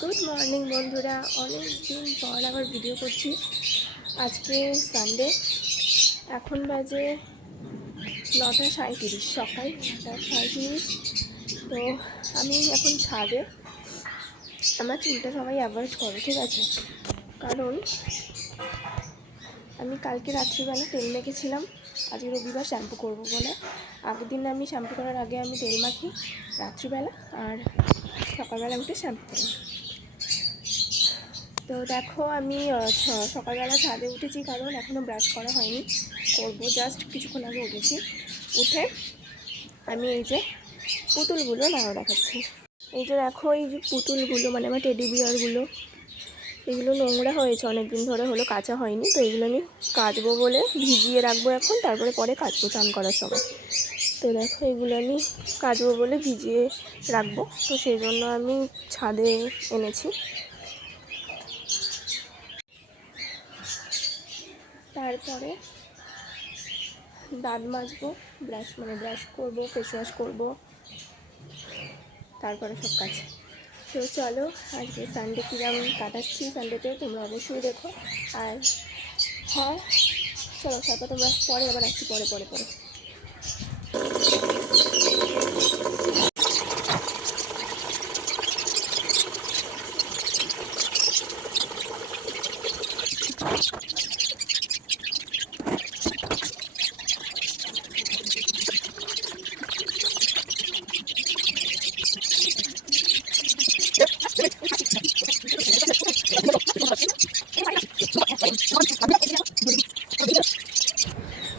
Good morning বন্ধুরা। অনেক দিন পর আবার ভিডিও করছি। আজকে সানডে এখন বাজে নটা সাঁত্রিশ সকাল নটা সাঁত্রিশ তো আমি এখন ছাদে। আমার চুলটা সবাই অ্যাভয়েড করো, ঠিক আছে? কারণ আমি কালকে রাত্রিবেলা তেল মেখেছিলাম। আজকে রবিবার শ্যাম্পু করব বলে। আগের দিন আমি শ্যাম্পু করার আগে আমি তেল মাখি রাত্রিবেলা, আর সকালবেলা উঠে শ্যাম্পু করি। তো দেখো আমি সকালবেলা ছাদে উঠেছি কারণ এখনও ব্রাশ করা হয়নি। করব জাস্ট কিছুক্ষণ আগে উঠেছি। উঠে আমি এই যে পুতুলগুলো নাও দেখাচ্ছি। এই যে দেখো, এই যে পুতুলগুলো মানে আমার টেডি বিয়ারগুলো এগুলো নোংরা হয়েছে অনেক দিন ধরে হলো, কাঁচা হয়নি, তো এগুলো আমি কাচবো বলে ভিজিয়ে রাখব এখন, তারপরে পরে কাচবো চান করার সময়। তো দেখো, এগুলো আমি কাচবো বলে ভিজিয়ে রাখব। তো সেই জন্য আমি ছাদে এনেছি। তারপরে দাঁত মাজবো ব্রাশ মানে ব্রাশ করব ফেস ওয়াশ করব, তারপরে সব কাজ। তো চলো, আজকে সানডে কীরকম কাটাচ্ছি? সানডেতে তোমরা অবশ্যই দেখো। আর হ্যাঁ চলো, তারপর তোমরা পরে আবার আসছি, পরে পরে পরে।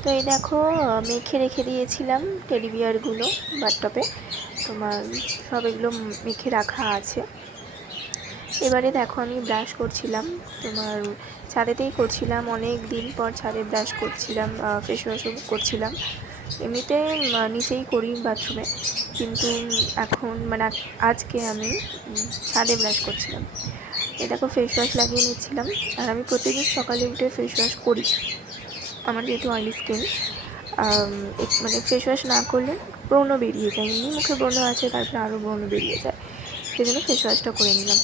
তো এই দেখো মেখে রেখে দিয়েছিলাম টেডি বিয়ারগুলো বাথটপে তোমার সব এগুলো মেখে রাখা আছে। এবারে দেখো, আমি ব্রাশ করছিলাম। তোমার ছাদেতেই করছিলাম, অনেক দিন পর ছাদে ব্রাশ করছিলাম ফেস ওয়াশও করছিলাম। এমনিতে নিচেই করি বাথরুমে কিন্তু এখন মানে আজকে আমি ছাদে ব্রাশ করছিলাম। এ দেখো ফেস ওয়াশ লাগিয়ে নিচ্ছিলাম। আর আমি প্রতিদিন সকালে উঠে ফেস ওয়াশ করি। আমার যেহেতু অয়েলি স্কিন মানে ফেস ওয়াশ না করলে ব্রণ বেরিয়ে যায়, এমনি মুখে ব্রণ আছে, তারপরে আরও ব্রণ বেরিয়ে যায়। সেই জন্য ফেস ওয়াশটা করে নিলাম।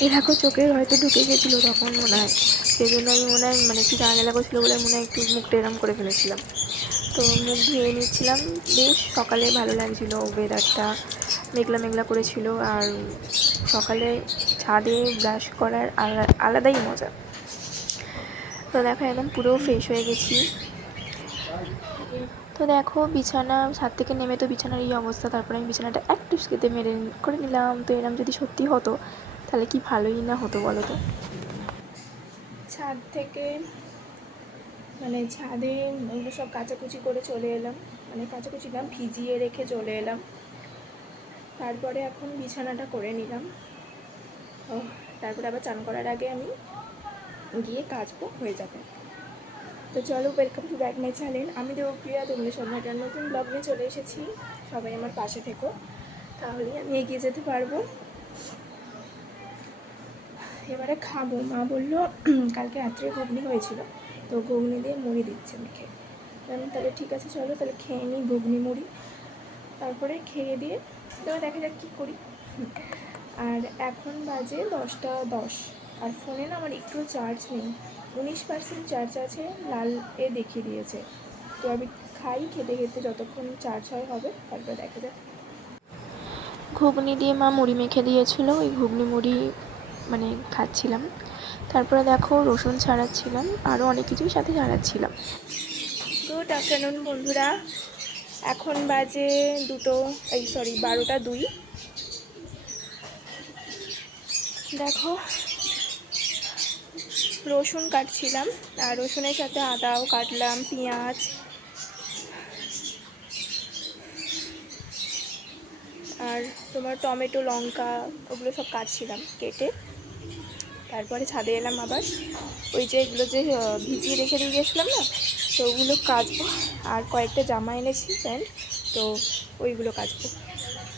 এই দেখো চোখে হয়তো ঢুকে গেছিল তখন মনে হয় সেই জন্য আমি মনে হয় মানে একটু জানা জ্বালা করছিল বলে মনে হয় একটু মুখটা এরম করে ফেলেছিলাম। তো মুখ ধুয়ে নিচ্ছিলাম, বেশ সকালে ভালো লাগছিল ওয়েদারটা মেঘলা মেঘলা করেছিল, আর সকালে ছাদে ব্রাশ করার আলা- আলাদাই মজা। তো দেখো একদম পুরো ফ্রেশ হয়ে গেছি। তো দেখো বিছানা, ছাদ থেকে নেমে তো বিছানার এই অবস্থা, তারপরে আমি বিছানাটা একটু স্কেতে মেরে করে নিলাম। তো এরম যদি সত্যি হতো, তাহলে কি ভালোই না হতো বলো তো? ছাদ থেকে মানে ছাদে ওগুলো সব কাচাকুচি করে চলে এলাম। মানে কাচাকুচি নাম ভিজিয়ে রেখে চলে এলাম। তারপরে এখন বিছানাটা করে নিলাম। ও তারপরে আবার চান করার আগে আমি গিয়ে কাচবো হয়ে যাবে। তো চলো welcome to back my channel আমি দেবপ্রিয়া তোমাদের সঙ্গে একটা নতুন ব্লগ নিয়ে চলে এসেছি। সবাই আমার পাশে থেকো। তাহলে আমি এগিয়ে যেতে পারব। এবারে খাব। মা বলল, কালকে রাত্রে ঘুগনি হয়েছিল, তো ঘুগনি দিয়ে মুড়ি দিচ্ছে আমাকে। আমি তাহলে ঠিক আছে, চলো তাহলে খেয়ে নিই ঘুগনি মুড়ি। তারপরে খেয়ে দিয়ে, এবার দেখা যাক কী করি। আর এখন বাজে দশটা দশ। আর ফোনে না আমার একটু চার্জ নেই। উনিশ পার্সেন্ট চার্জ আছে লাল এ দেখিয়ে দিয়েছে। তো আমি খাই খেতে খেতে যতক্ষণ চার্জ হয় হবে তারপরে দেখা যাক। ঘুগনি দিয়ে মা মুড়ি মেখে দিয়েছিল ওই ঘুগনি মুড়ি মানে খাচ্ছিলাম। তারপরে দেখো রসুন ছাড়াচ্ছিলাম আরও অনেক কিছুই সাথে ছাড়াচ্ছিলাম। গুড আফটারনুন বন্ধুরা এখন বাজে দুটো এই সরি বারোটা দুই। দেখো রসুন কাটছিলাম, আর রসুনের সাথে আদাও কাটলাম, পেঁয়াজ, আর তোমার টমেটো, লঙ্কা, ওগুলো সব কাটছিলাম কেটে। তারপরে ছাদে এলাম আবার। ওই যে এগুলো যে ভিজিয়ে রেখে দিয়ে গেছিলাম না, তো ওগুলো কাচবো। আর কয়েকটা জামা এনেছি, প্যান্ট, তো ওইগুলো কাচবো।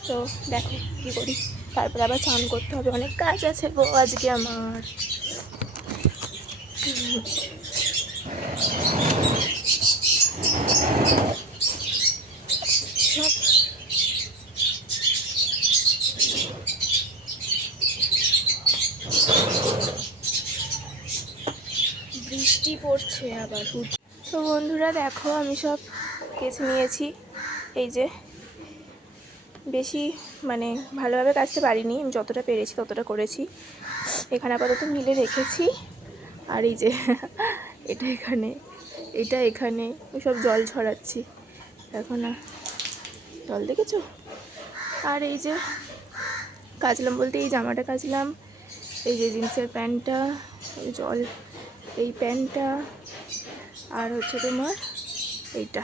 তো দেখো কী করি। তারপরে আবার স্নান করতে হবে, অনেক কাজ আছে গো আজকে আমার। বৃষ্টি পড়ছে আবার। তো বন্ধুরা দেখো, আমি সব কেছে নিয়েছি। এই যে, বেশি মানে ভালোভাবে কাজতে পারিনি। আমি যতটা পেরেছি ততটা করেছি। এখানে আপাতত মিলে রেখেছি। আর এই যে, এটা এখানে এটা এখানে সব জল ছড়াচ্ছি। দেখো না, জল দেখেছ? আর এই যে, কাচলাম বলতে এই জামাটা কাচলাম, এই যে জিন্সের প্যান্টটা জল, এই প্যান্টটা, আর হচ্ছে তোমার এইটা।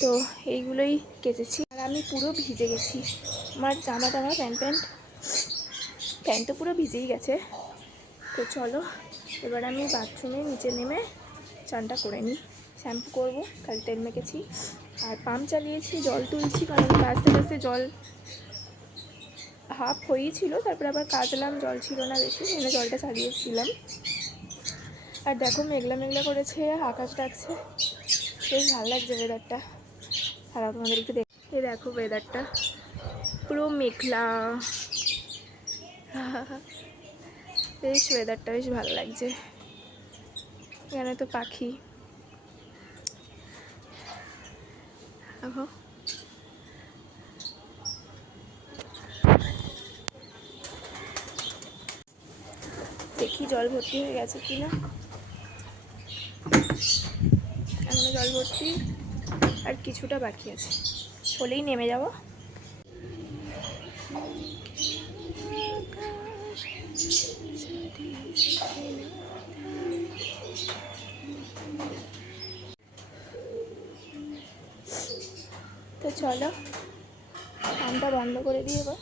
তো এইগুলোই কেচেছি। আর আমি পুরো ভিজে গেছি। আমার জামা টামা, প্যান্ট প্যান্ট প্যান্ট তো পুরো ভিজেই গেছে। তো চলো এবার আমি বাথরুমে নিচে নেমে চানটা করে নিই। শ্যাম্পু করব, কাল তেল মেখেছি। আর পাম্প চালিয়েছি, জল তুলছি, কারণ আস্তে আস্তে জল হাফ হয়েই ছিল তারপরে আবার কাচলাম, জল ছিল না বেশি, এনে জলটা চালিয়েছিলাম। আর দেখো মেঘলা মেঘলা করেছে, আকাশ ডাকছে। বেশ ভালো লাগছে ওয়েদারটা আর তোমাদের একটু দেখ দেখো ওয়েদারটা পুরো মেঘলা। বেশ ওয়েদারটা বেশ ভালো লাগছে। এখানে তো পাখি। দেখো জল ভর্তি হয়ে গেছে কি না এখনও জল ভর্তি আর কিছুটা বাকি আছে। হলেই নেমে যাব। তো চলো, আমটা বন্ধ করে দিয়ে এবার।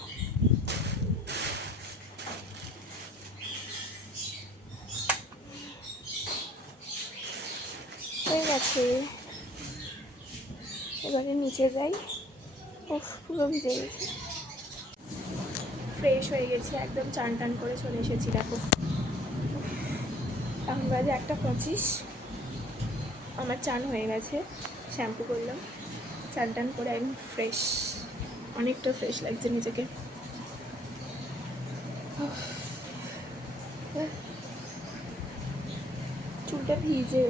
হয়ে গেছে। এবারে নিচে যাই। ও পুরো ভিজে গেছে। ফ্রেশ হয়ে গেছি, একদম চান টান করে চলে এসেছি, দেখো। বাজে একটা পঁচিশ। আমার চান হয়ে গেছে, শ্যাম্পু করলাম। চান টান করে একদম ফ্রেশ অনেকটা ফ্রেশ লাগছে নিজেকে। চুলটা ভিজে,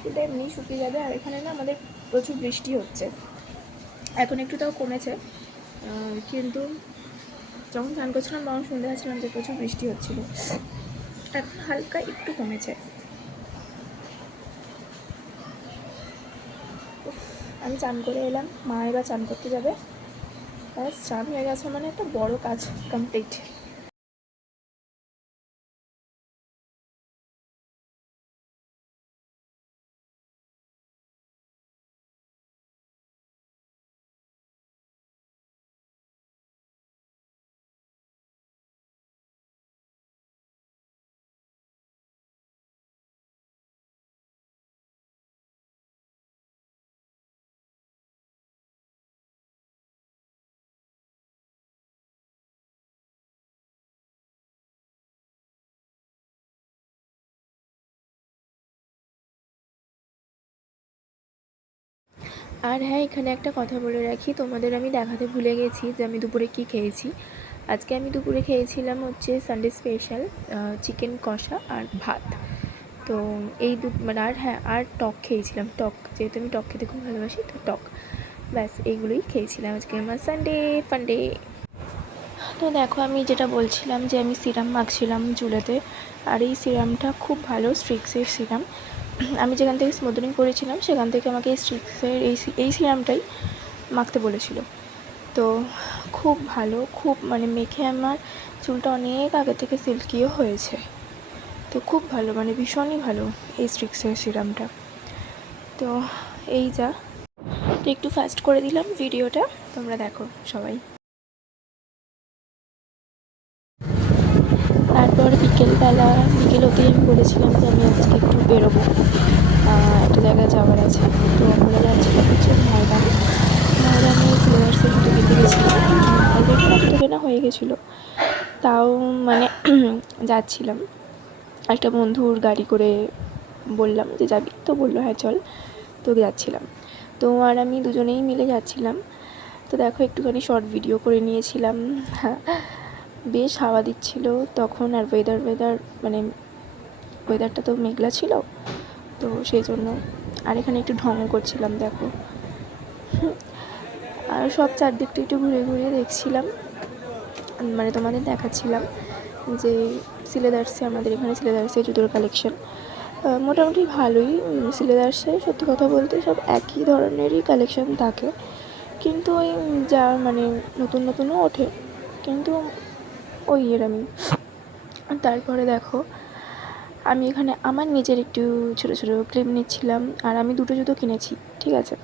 চুলটা এমনি শুকিয়ে যাবে, আর এখানে না আমাদের প্রচুর বৃষ্টি হচ্ছে। এখন একটু তাও কমেছে কিন্তু যখন স্নান করছিলাম তখন শুনতে পাচ্ছিলাম যে প্রচুর বৃষ্টি হচ্ছিল। এখন হালকা একটু কমেছে। আমি চান করে এলাম। মা এবার চান করতে যাবে। ব্যাস, চান হয়ে গেছে মানে একটা বড় কাজ কমপ্লিট আর হ্যাঁ এখানে একটা কথা বলে রাখি। তোমাদের আমি দেখাতে ভুলে গেছি যে আমি দুপুরে কী খেয়েছি। আজকে আমি দুপুরে খেয়েছিলাম হচ্ছে সানডে স্পেশাল চিকেন কষা আর ভাত। তো এই দু মানে আর হ্যাঁ আর টক খেয়েছিলাম। টক, যেহেতু আমি টক খেতে খুব ভালোবাসি, তো টক। ব্যাস, এইগুলোই খেয়েছিলাম আজকে আমার সানডে ফান্ডে তো দেখো, আমি যেটা বলছিলাম যে আমি সিরাম মাখছিলাম চুলেতে। আর এই সিরামটা খুব ভালো স্ট্রিক্সের সিরাম। আমি যেখান থেকে স্মুথনিং করেছিলাম, সেখান থেকে আমাকে এই স্ট্রিক্সের এই এই সিরামটাই মাখতে বলেছিল। তো খুব ভালো, খুব মানে মেখে আমার চুলটা অনেক আগে থেকে সিল্কিও হয়েছে। তো খুব ভালো মানে ভীষণই ভালো এই স্ট্রিক্সের সিরামটা তো এই যা। তো একটু ফাস্ট করে দিলাম ভিডিওটা, তোমরা দেখো সবাই। তারপর বিকেলবেলা বিকেল হতেই আমি বলেছিলাম যে আমি আজকে একটু বেরোবো। একটা জায়গায় যাওয়ার আছে। তো আমরা যাচ্ছিলাম হচ্ছে ময়দান। ময়দানে ফ্লেভার্সের জুতো কিনতে গেছিলাম। রক্ত কেনা হয়ে গেছিল। তাও মানে যাচ্ছিলাম। একটা বন্ধুর গাড়ি করে বললাম যে, যাবি? তো বলল হ্যাঁ চল। তো যাচ্ছিলাম। তো আর আমি দুজনেই মিলে যাচ্ছিলাম। তো দেখো, একটুখানি শর্ট ভিডিও করে নিয়েছিলাম। বেশ হাওয়া দিচ্ছিল। তখন আর ওয়েদার ওয়েদার মানে ওয়েদারটা তো মেঘলা ছিল, তো সেই জন্য আর এখানে একটু ঢং করছিলাম, দেখো। আর সব চারদিকটা একটু ঘুরে ঘুরে দেখছিলাম মানে তোমাদের দেখাচ্ছিলাম যে সিলেদার্সে, আমাদের এখানে সিলেদার্সে জুতোর কালেকশন মোটামুটি ভালোই সিলেদার্সে সত্যি কথা বলতে সব একই ধরনেরই কালেকশন থাকে। কিন্তু ওই যা মানে নতুন নতুনও ওঠে, কিন্তু ওই এরমই তারপরে দেখো আমি এখানে আমার নিজের একটু ছোটো ছোটো ক্লিপ নিচ্ছিলাম আর আমি দুটো জুতো কিনেছি, ঠিক আছে?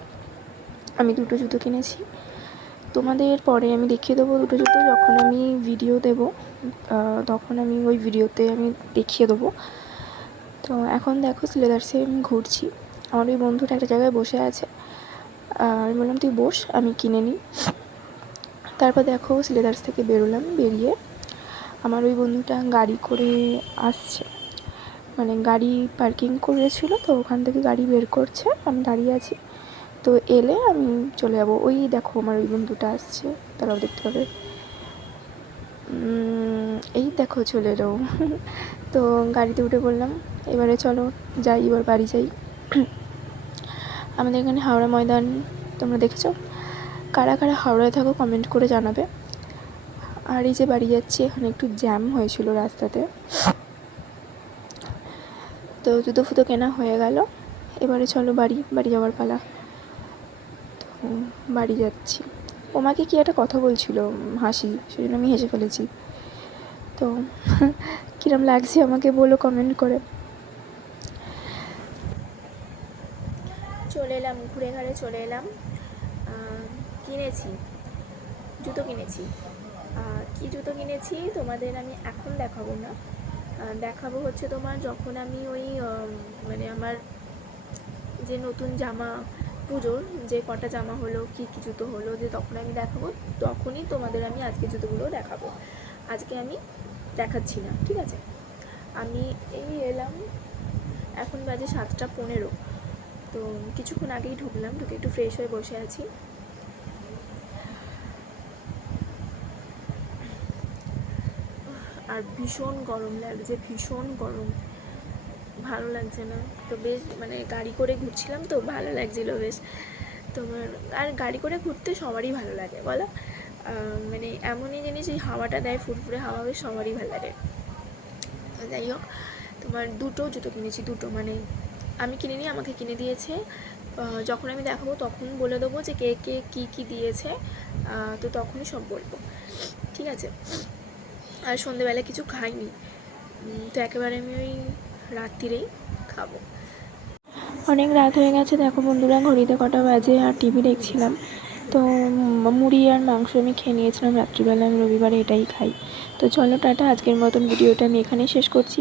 আমি দুটো জুতো কিনেছি। তোমাদের পরে আমি দেখিয়ে দেবো দুটো জুতো, যখন আমি ভিডিও দেবো তখন আমি ওই ভিডিওতে আমি দেখিয়ে দেবো। তো এখন দেখো সিলেদার্সে আমি ঘুরছি। আমার ওই বন্ধুটা একটা জায়গায় বসে আছে। আমি বললাম, তুই বস, আমি কিনে নিই। তারপর দেখো সিলেদার্স থেকে বেরোলাম, বেরিয়ে আমার ওই বন্ধুটা গাড়ি করে আসছে। মানে গাড়ি পার্কিং করেছিল, তো ওখান থেকে গাড়ি বের করছে, আমি দাঁড়িয়ে আছি। তো এলে আমি চলে যাব। ওই দেখো আমার ওই বন্ধুটা আসছে, তারাও দেখতে পাবে। এই দেখো চলে এলো। তো গাড়িতে উঠে বললাম এবারে চলো, যাই, এবার বাড়ি যাই। আমাদের এখানে হাওড়া ময়দান, তোমরা দেখেছ? কারা কারা হাওড়ায় থাকো কমেন্ট করে জানাবে। আর এই যে বাড়ি যাচ্ছি, এখানে একটু জ্যাম হয়েছিল রাস্তাতে। তো জুতো ফুতো কেনা হয়ে গেল। এবারে চলো বাড়ি বাড়ি যাওয়ার পালা। তো বাড়ি যাচ্ছি। ওমাকে কি একটা কথা বলছিল, হাসি সেই জন্য আমি হেসে ফেলেছি। তো কিরম লাগছে আমাকে বলো কমেন্ট করে। চলে এলাম, ঘুরে ঘাড়ে চলে এলাম। কিনেছি, জুতো কিনেছি। কি জুতো কিনেছি তোমাদের আমি এখন দেখাবো না। দেখাবো হচ্ছে তোমার যখন আমি ওই মানে আমার যে নতুন জামা পুজোর যে কটা জামা হলো, কী কী জুতো হলো যে তখন আমি দেখাবো, তখনই তোমাদের আমি আজকে জুতোগুলো দেখাবো। আজকে আমি দেখাচ্ছি না, ঠিক আছে? আমি এই এলাম, এখন বাজে সাতটা পনেরো। তো কিছুক্ষণ আগেই ঢুকলাম, ঢুকে একটু ফ্রেশ হয়ে বসে আছি। আর ভীষণ গরম লাগছে, ভীষণ গরম। ভালো লাগছে না। তো বেশ মানে গাড়ি করে ঘুরছিলাম তো, ভালো লাগছিল বেশ। তোমার, আর গাড়ি করে ঘুরতে সবারই ভালো লাগে, বলো? মানে এমনই জিনিস এই হাওয়াটা দেয়, ফুরফুরে হাওয়া বেশ সবারই ভালো লাগে। যাই হোক, তোমার দুটো জুতো কিনেছি, দুটো মানে আমি কিনে নিই আমাকে কিনে দিয়েছে। যখন আমি দেখাবো তখন বলে দেবো যে কে কে কী কী দিয়েছে। তো তখনই সব বলব। ঠিক আছে? আর সন্ধেবেলা কিছু খাইনি। তো একেবারে আমি ওই রাত্রিরেই খাব। অনেক রাত হয়ে গেছে, দেখো বন্ধুরা, ঘড়িতে কটা বাজে আর টিভি দেখছিলাম। তো মুড়ি আর মাংস আমি খেয়ে নিয়েছিলাম রাত্রিবেলা, আমি রবিবারে এটাই খাই। তো চলো টাটা, আজকের মতন ভিডিওটা আমি এখানেই শেষ করছি।